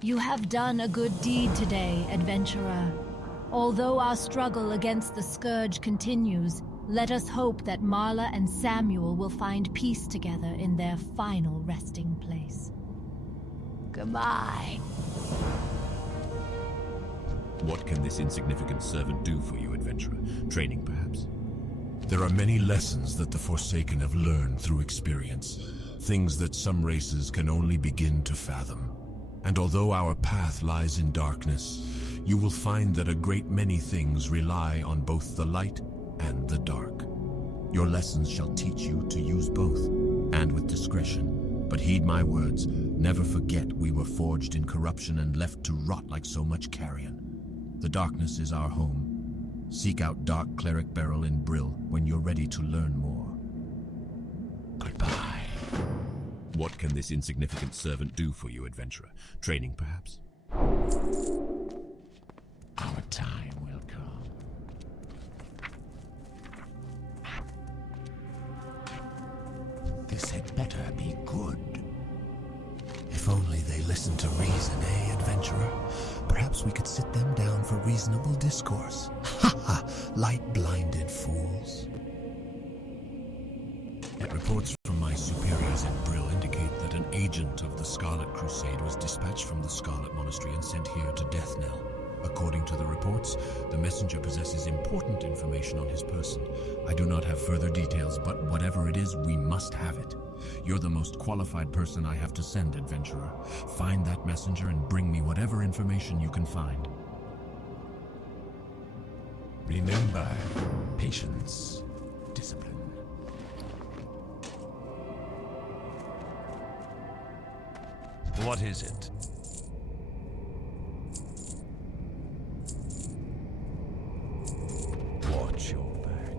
You have done a good deed today, adventurer. Although our struggle against the Scourge continues, let us hope that Marla and Samuel will find peace together in their final resting place. Goodbye. What can this insignificant servant do for you, adventurer? Training, perhaps? There are many lessons that the Forsaken have learned through experience, things that some races can only begin to fathom. And although our path lies in darkness, you will find that a great many things rely on both the light and the dark. Your lessons shall teach you to use both, and with discretion. But heed my words, never forget we were forged in corruption and left to rot like so much carrion. The darkness is our home. Seek out Dark Cleric Beryl in Brill when you're ready to learn more. Goodbye. What can this insignificant servant do for you, adventurer? Training, perhaps? Our time will come. This had better be good. If only they listen to reason, eh, adventurer? Perhaps we could sit them down for reasonable discourse. Ha ha! Light-blinded fools. Reports from my superiors at Brill indicate that an agent of the Scarlet Crusade was dispatched from the Scarlet Monastery and sent here to Deathnell. According to the reports, the messenger possesses important information on his person. I do not have further details, but whatever it is, we must have it. You're the most qualified person I have to send, adventurer. Find that messenger and bring me whatever information you can find. Remember, patience, discipline. What is it? Watch your back.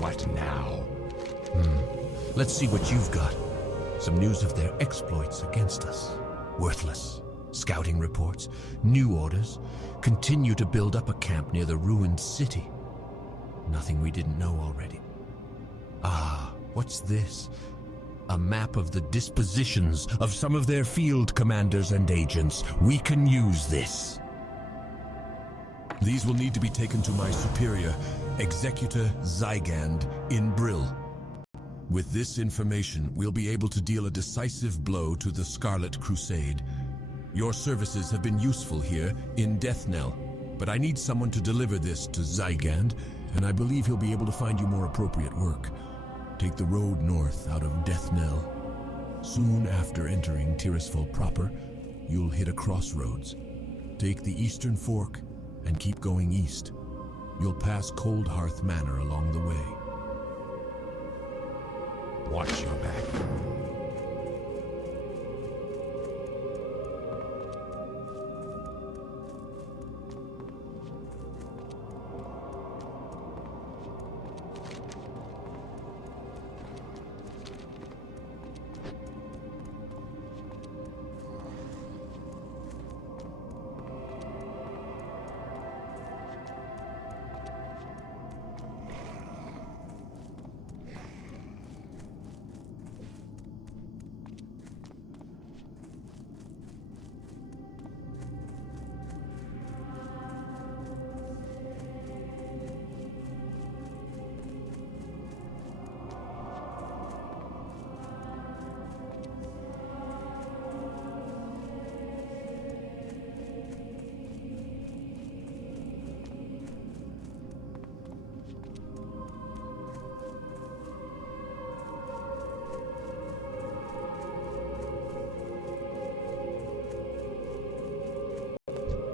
What now? Let's see what you've got. Some news of their exploits against us. Worthless. Scouting reports, new orders. Continue to build up a camp near the ruined city. Nothing we didn't know already. Ah, what's this? A map of the dispositions of some of their field commanders and agents. We can use this. These will need to be taken to my superior, Executor Zygand, in Brill. With this information, we'll be able to deal a decisive blow to the Scarlet Crusade. Your services have been useful here in Deathnell, but I need someone to deliver this to Zygand, and I believe he'll be able to find you more appropriate work. Take the road north out of Deathnell. Soon after entering Tirisfal proper, you'll hit a crossroads. Take the eastern fork and keep going east. You'll pass Cold Hearth Manor along the way. Watch your back.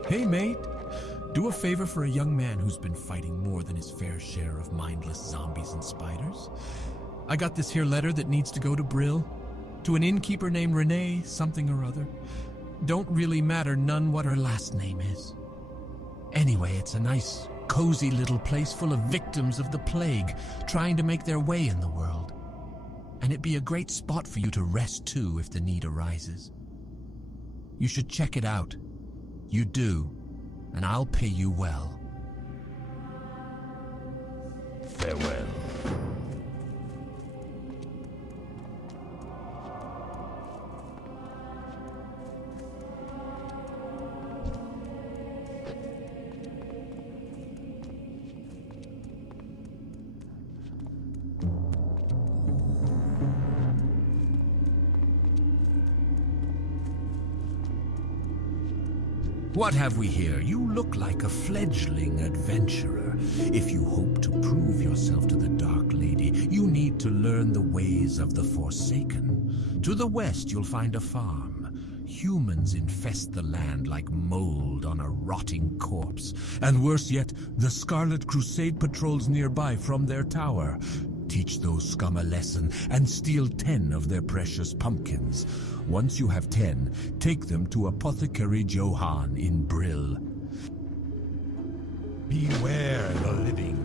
Hey, mate. Do a favor for a young man who's been fighting more than his fair share of mindless zombies and spiders. I got this here letter that needs to go to Brill, to an innkeeper named Renee something or other. Don't really matter none what her last name is. Anyway, it's a nice, cozy little place full of victims of the plague trying to make their way in the world. And it'd be a great spot for you to rest too if the need arises. You should check it out. You do, and I'll pay you well. Farewell. What have we here? You look like a fledgling adventurer. If you hope to prove yourself to the Dark Lady, you need to learn the ways of the Forsaken. To the west, you'll find a farm. Humans infest the land like mold on a rotting corpse. And worse yet, the Scarlet Crusade patrols nearby from their tower. Teach those scum a lesson and steal 10 of their precious pumpkins. Once you have 10, take them to Apothecary Johann in Brill. Beware the living.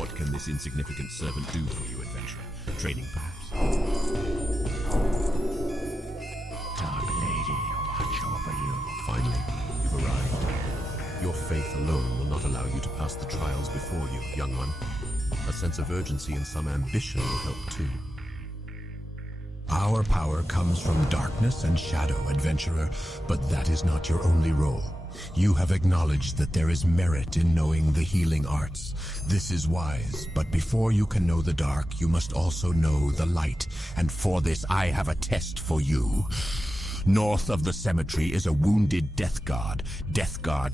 What can this insignificant servant do for you, adventurer? Training, perhaps? Dark Lady, watch over you. Finally, you've arrived. Your faith alone will not allow you to pass the trials before you, young one. A sense of urgency and some ambition will help too. Our power comes from darkness and shadow, adventurer, but that is not your only role. You have acknowledged that there is merit in knowing the healing arts. This is wise, but before you can know the dark, you must also know the light, and for this I have a test for you. North of the cemetery is a wounded Death Guard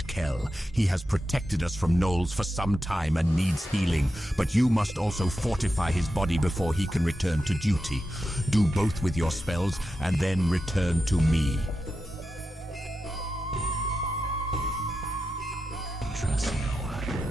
Kell. He has protected us from gnolls for some time and needs healing, but you must also fortify his body before he can return to duty. Do both with your spells, and then return to me. Trust no one.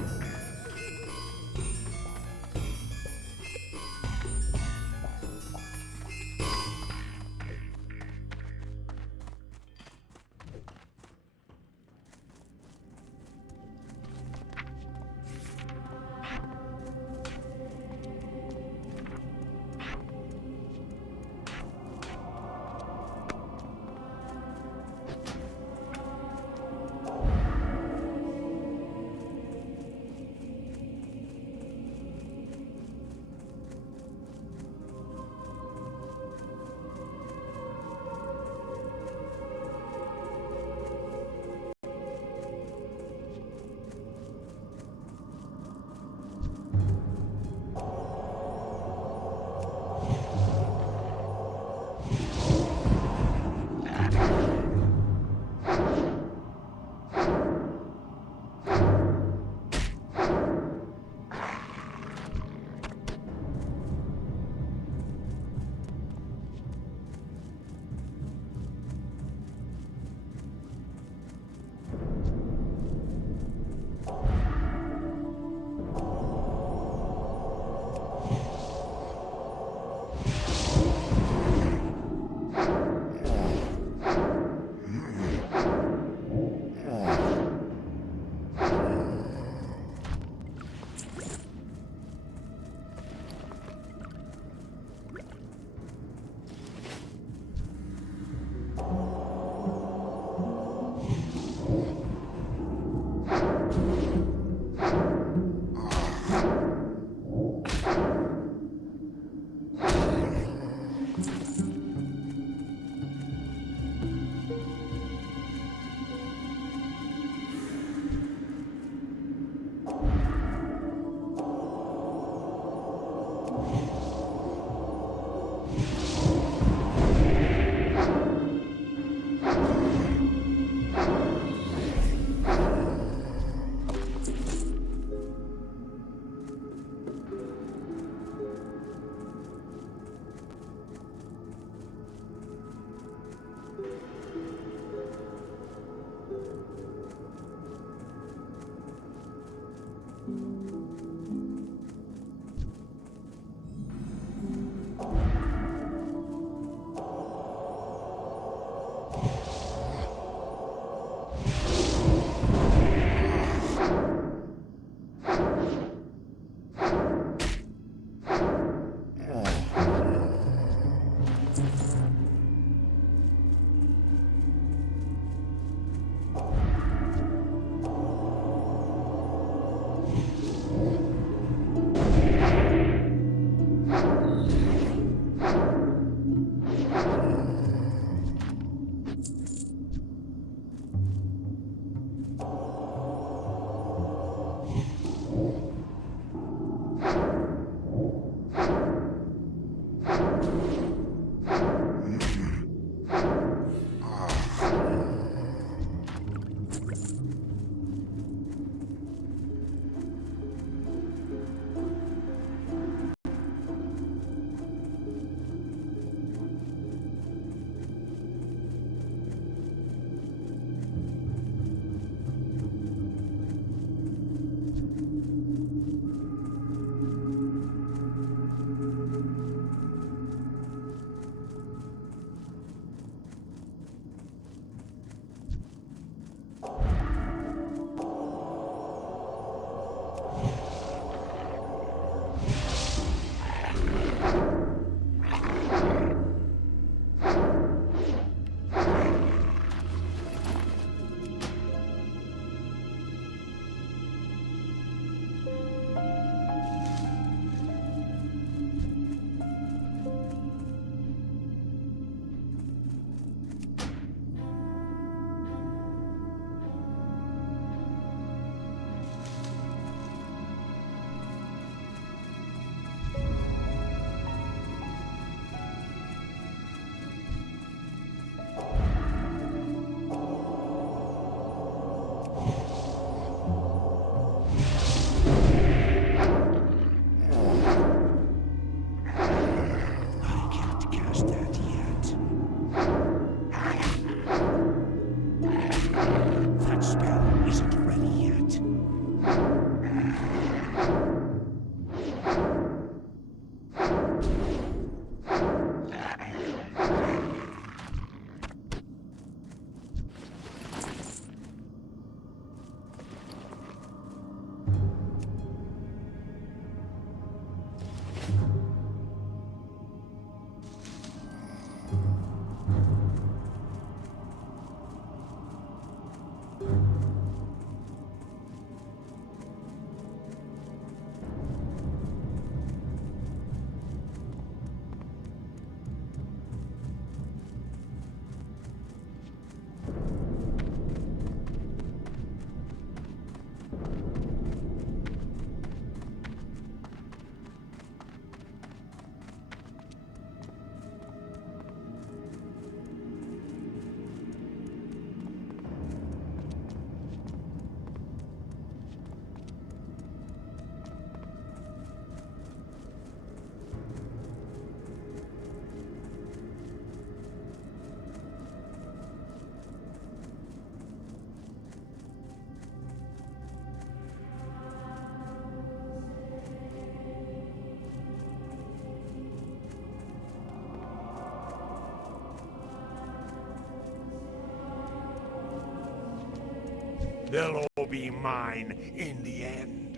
They'll all be mine in the end.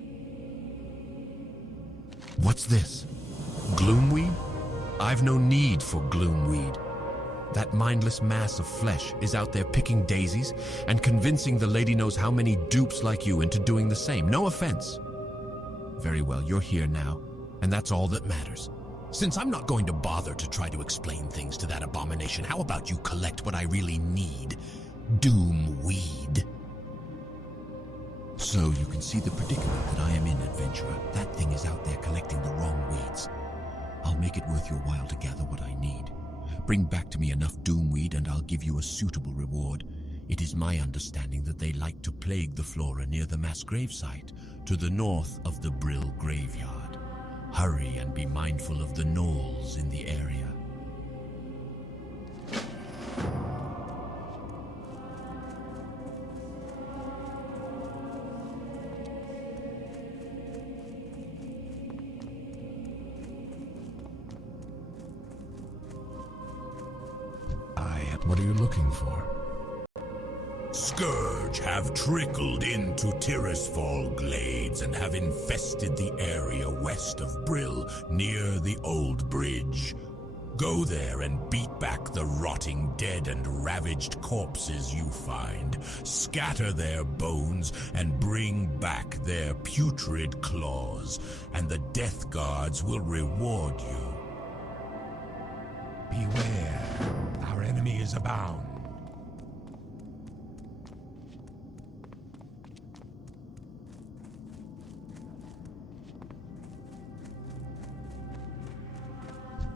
What's this? Gloomweed? I've no need for gloomweed. That mindless mass of flesh is out there picking daisies and convincing the lady knows how many dupes like you into doing the same. No offense. Very well, you're here now, and that's all that matters. Since I'm not going to bother to try to explain things to that abomination, how about you collect what I really need? Doomweed. So you can see the predicament that I am in, adventurer. That thing is out there collecting the wrong weeds. I'll make it worth your while to gather what I need. Bring back to me enough doomweed and I'll give you a suitable reward. It is my understanding that they like to plague the flora near the mass grave site, to the north of the Brill graveyard. Hurry and be mindful of the gnolls in the area. What are you looking for? Scourge have trickled into Tirisfal Glades and have infested the area west of Brill, near the old bridge. Go there and beat back the rotting dead and ravaged corpses you find. Scatter their bones and bring back their putrid claws, and the Death Guards will reward you. Beware, our enemy is abound.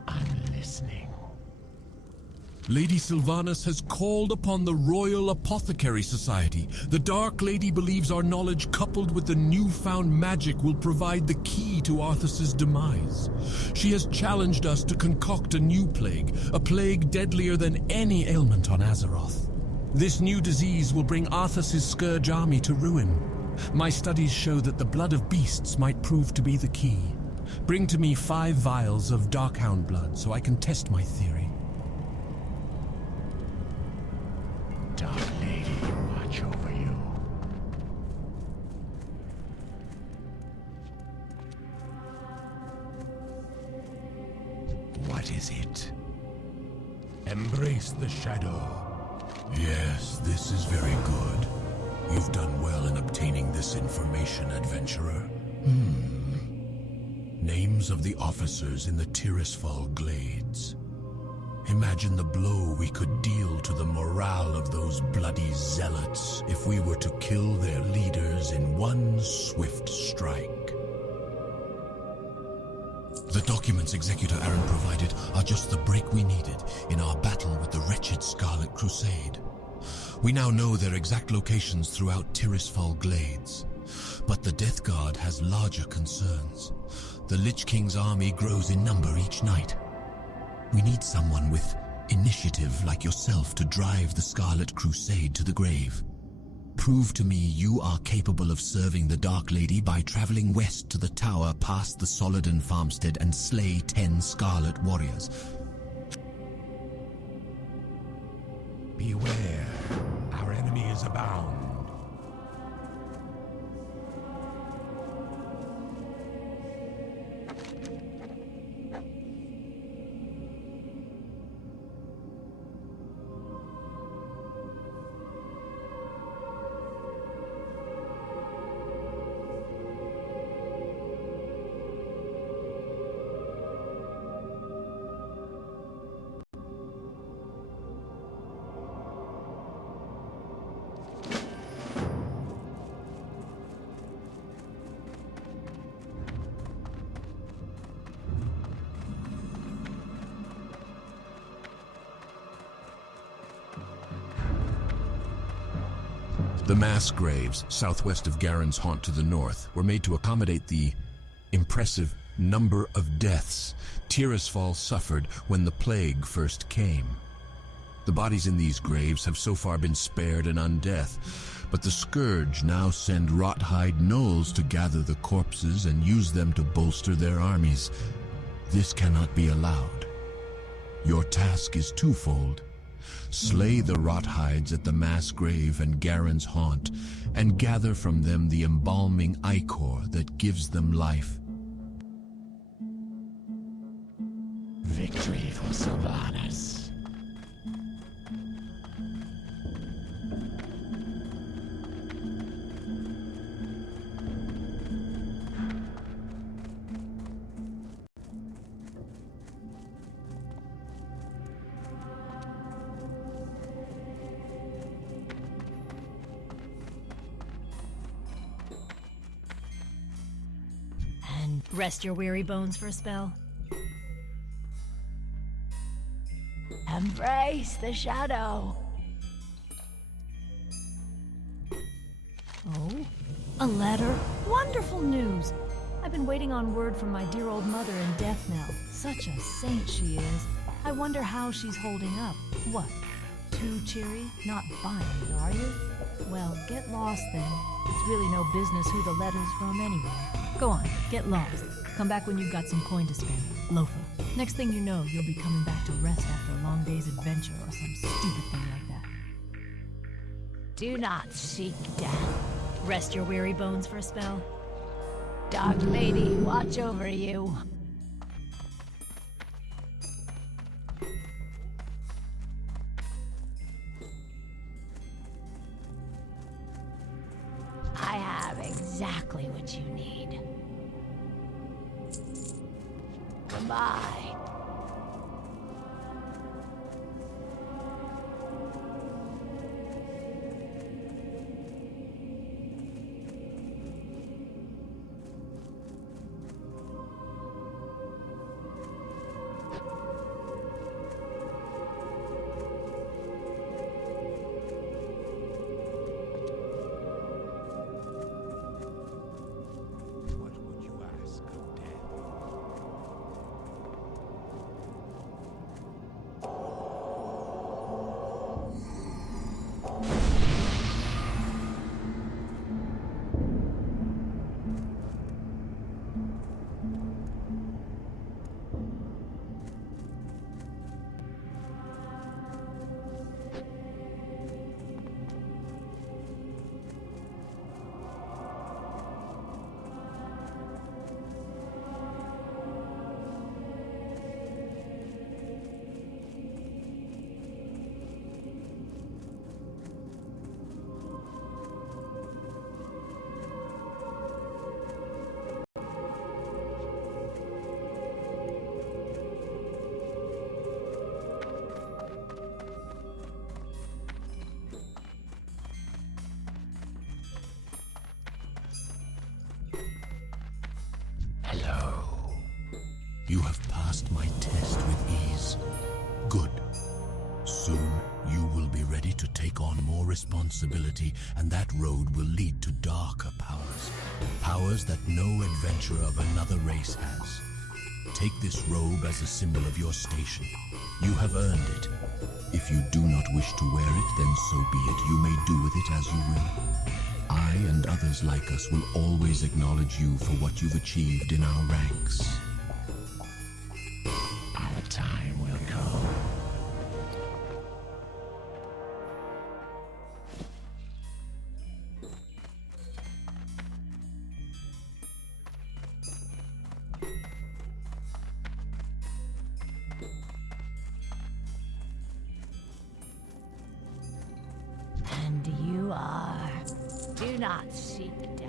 I'm listening. Lady Sylvanas has called upon the Royal Apothecary Society. The Dark Lady believes our knowledge coupled with the newfound magic will provide the key to Arthas's demise. She has challenged us to concoct a new plague, a plague deadlier than any ailment on Azeroth. This new disease will bring Arthas's Scourge army to ruin. My studies show that the blood of beasts might prove to be the key. Bring to me 5 vials of Darkhound blood so I can test my theory. Dark Lady, watch over you. What is it? Embrace the shadow. Yes, this is very good. You've done well in obtaining this information, adventurer. Names of the officers in the Tirisfal Glades. Imagine the blow we could deal to the morale of those bloody zealots if we were to kill their leaders in one swift strike. The documents Executor Aaron provided are just the break we needed in our battle with the wretched Scarlet Crusade. We now know their exact locations throughout Tirisfal Glades. But the Death Guard has larger concerns. The Lich King's army grows in number each night. We need someone with initiative like yourself to drive the Scarlet Crusade to the grave. Prove to me you are capable of serving the Dark Lady by traveling west to the tower past the Soladin farmstead and slay 10 Scarlet warriors. Beware, our enemy is abound. The mass graves, southwest of Garen's haunt to the north, were made to accommodate the impressive number of deaths Tirisfal suffered when the plague first came. The bodies in these graves have so far been spared an undeath, but the Scourge now send rot-hide gnolls to gather the corpses and use them to bolster their armies. This cannot be allowed. Your task is twofold. Slay the rot-hides at the mass grave and Garen's haunt, and gather from them the embalming ichor that gives them life. Victory for Sylvanas. And rest your weary bones for a spell. Embrace the shadow. Oh, a letter? Wonderful news. I've been waiting on word from my dear old mother in death knell. Such a saint she is. I wonder how she's holding up. What? Too cheery? Not buying it, are you? Well, get lost then. It's really no business who the letter's from anyway. Go on, get lost. Come back when you've got some coin to spend. Loafer. Next thing you know, you'll be coming back to rest after a long day's adventure or some stupid thing like that. Do not seek death. Rest your weary bones for a spell. Dark Lady, watch over you. I have exactly what you need. Goodbye. What would you ask of death? Hello. You have passed my test with ease. Good. Soon, you will be ready to take on more responsibility, and that road will lead to darker powers. Powers that no adventurer of another race has. Take this robe as a symbol of your station. You have earned it. If you do not wish to wear it, then so be it. You may do with it as you will. I and others like us will always acknowledge you for what you've achieved in our ranks. Our time will come. And you are. Do not seek death.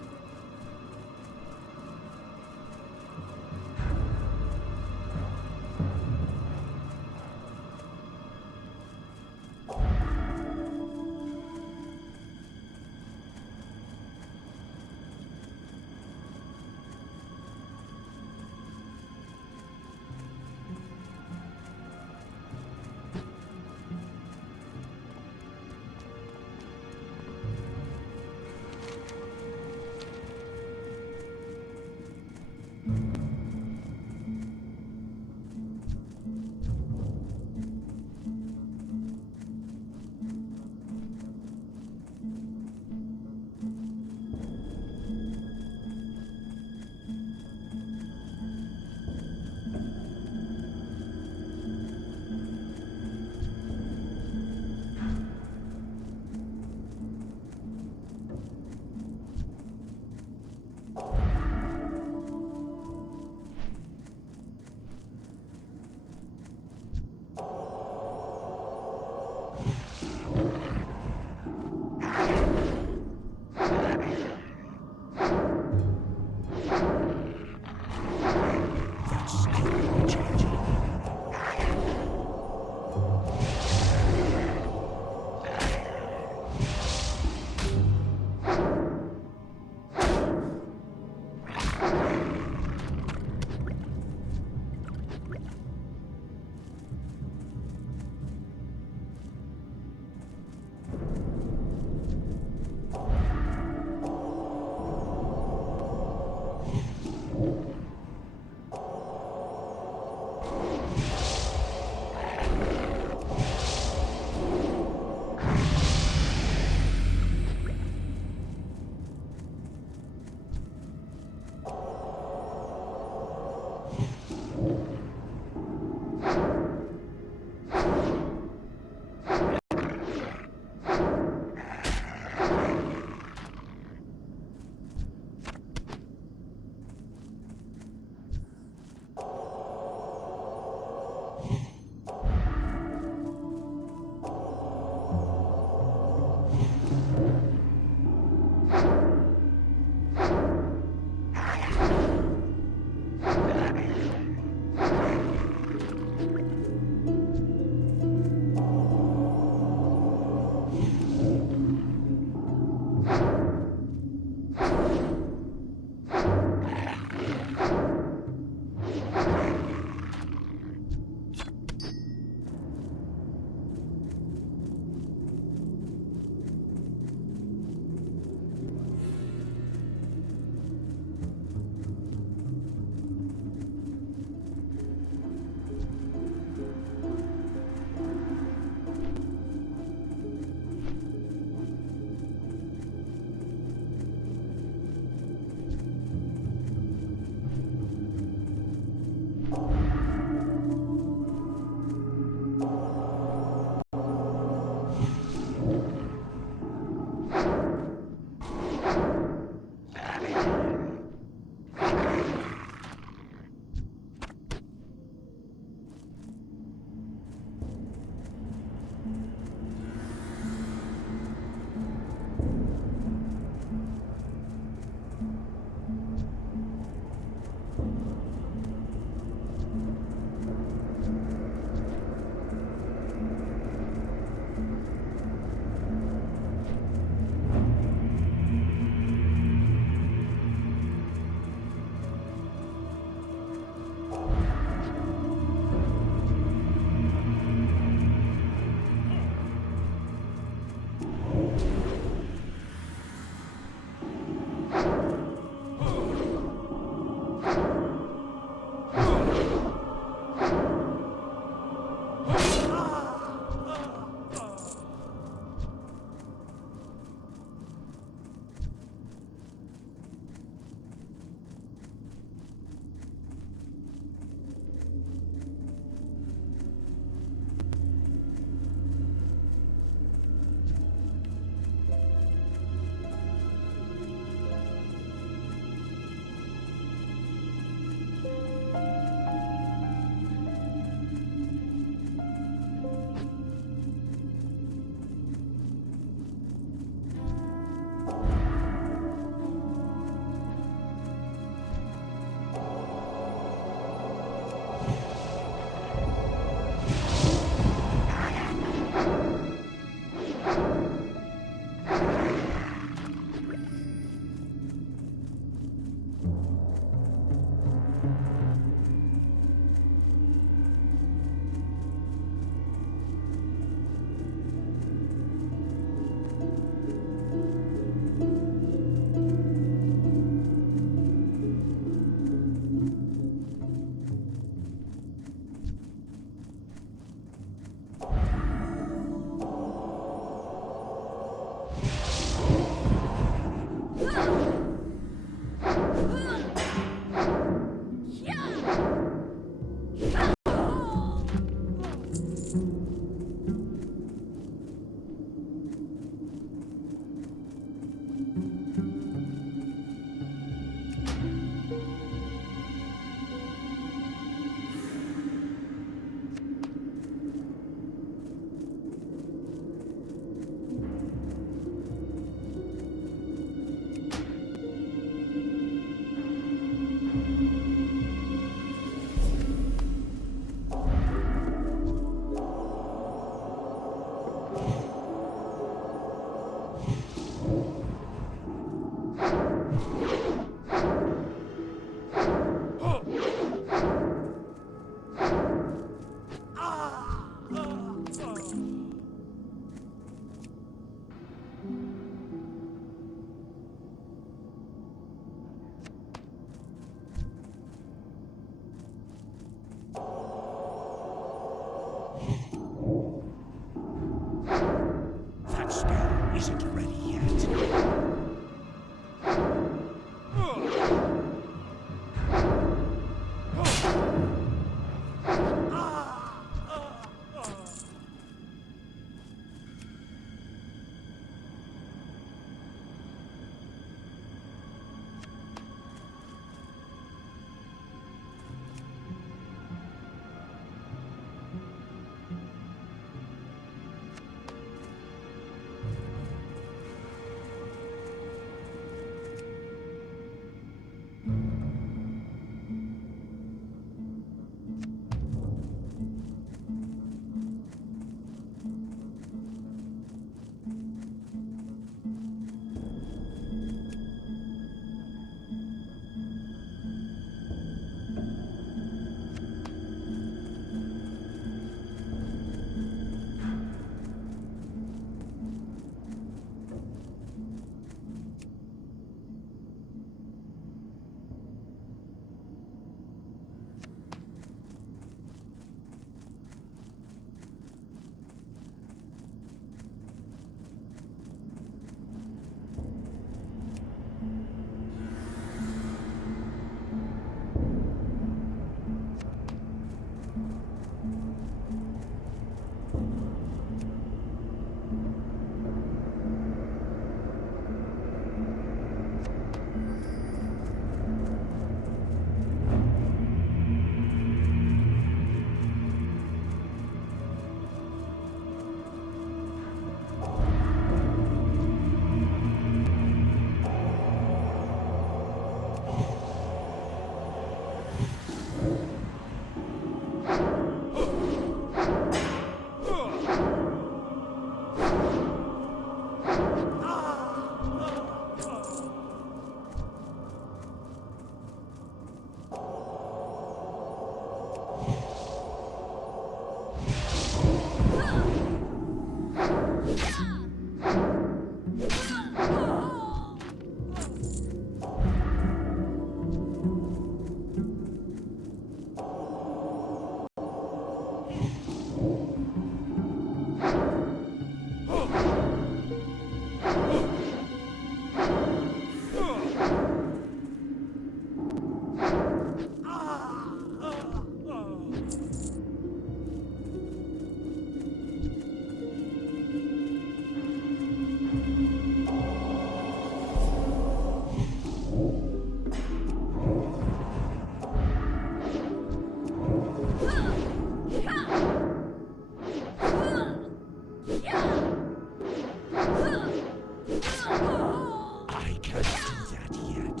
I can't do that yet.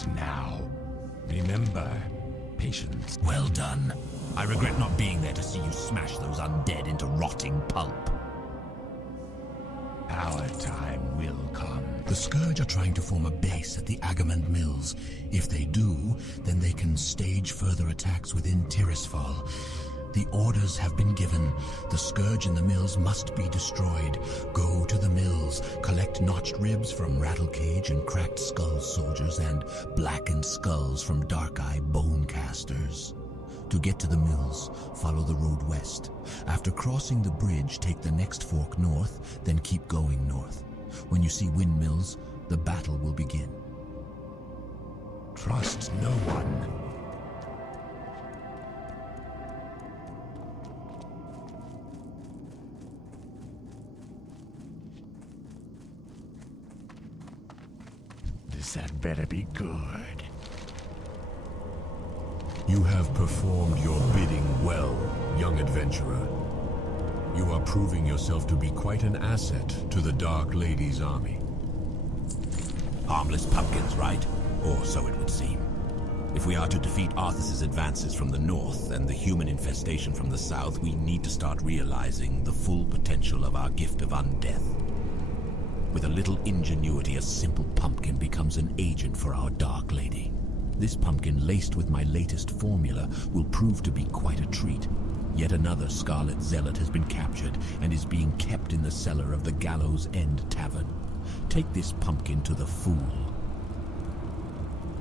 Act now. Remember, patience. Well done. I regret not being there to see you smash those undead into rotting pulp. Our time will come. The Scourge are trying to form a base at the Agamand Mills. If they do, then they can stage further attacks within Tirisfal. The orders have been given. The Scourge in the mills must be destroyed. Go to the mills, collect notched ribs from Rattlecage and Cracked Skull soldiers and blackened skulls from Dark-Eye Bonecasters. To get to the mills, follow the road west. After crossing the bridge, take the next fork north, then keep going north. When you see windmills, the battle will begin. Trust no one. This had better be good. You have performed your bidding well, young adventurer. You are proving yourself to be quite an asset to the Dark Lady's army. Harmless pumpkins, right? Or so it would seem. If we are to defeat Arthas's advances from the north and the human infestation from the south, we need to start realizing the full potential of our gift of undeath. With a little ingenuity, a simple pumpkin becomes an agent for our Dark Lady. This pumpkin, laced with my latest formula, will prove to be quite a treat. Yet another Scarlet Zealot has been captured and is being kept in the cellar of the Gallows End Tavern. Take this pumpkin to the Fool.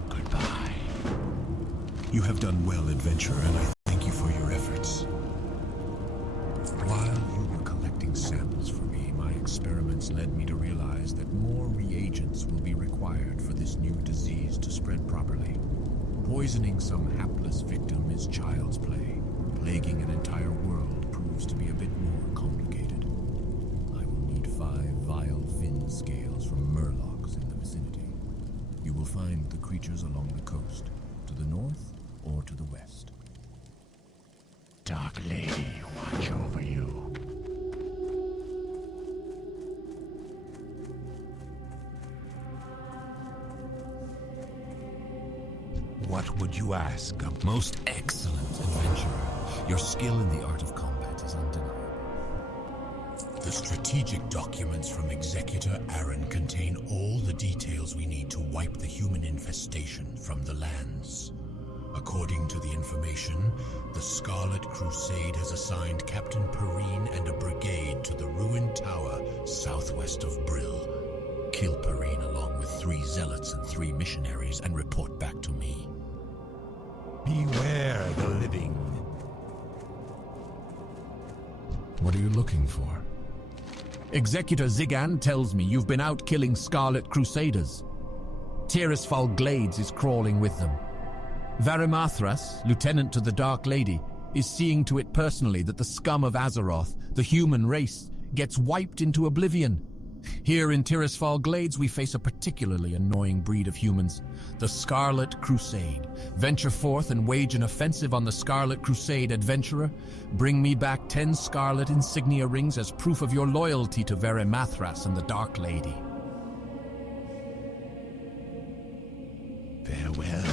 Goodbye. You have done well, adventurer, and I thank you for your efforts. While you were collecting samples for me, my experiments led me to realize that more reagents will be required for this new disease to spread properly. Poisoning some hapless victim is child's play. Plaguing an entire world proves to be a bit more complicated. I will need 5 vile fin scales from murlocs in the vicinity. You will find the creatures along the coast, to the north or to the west. Dark Lady, watch over you. What would you ask of Most excellent adventurer. Your skill in the art of combat is undeniable. The strategic documents from Executor Aaron contain all the details we need to wipe the human infestation from the lands. According to the information, the Scarlet Crusade has assigned Captain Perrine and a brigade to the ruined tower southwest of Brill. Kill Perrine along with 3 zealots and 3 missionaries and report back to me. beware the living? What are you looking for? Executor Zigan tells me you've been out killing Scarlet Crusaders. Tirisfal Glades is crawling with them. Varimathras, lieutenant to the Dark Lady, is seeing to it personally that the scum of Azeroth, the human race, gets wiped into oblivion. Here in Tirisfal Glades, we face a particularly annoying breed of humans, the Scarlet Crusade. Venture forth and wage an offensive on the Scarlet Crusade, adventurer. Bring me back 10 Scarlet insignia rings as proof of your loyalty to Varimathras and the Dark Lady. Farewell.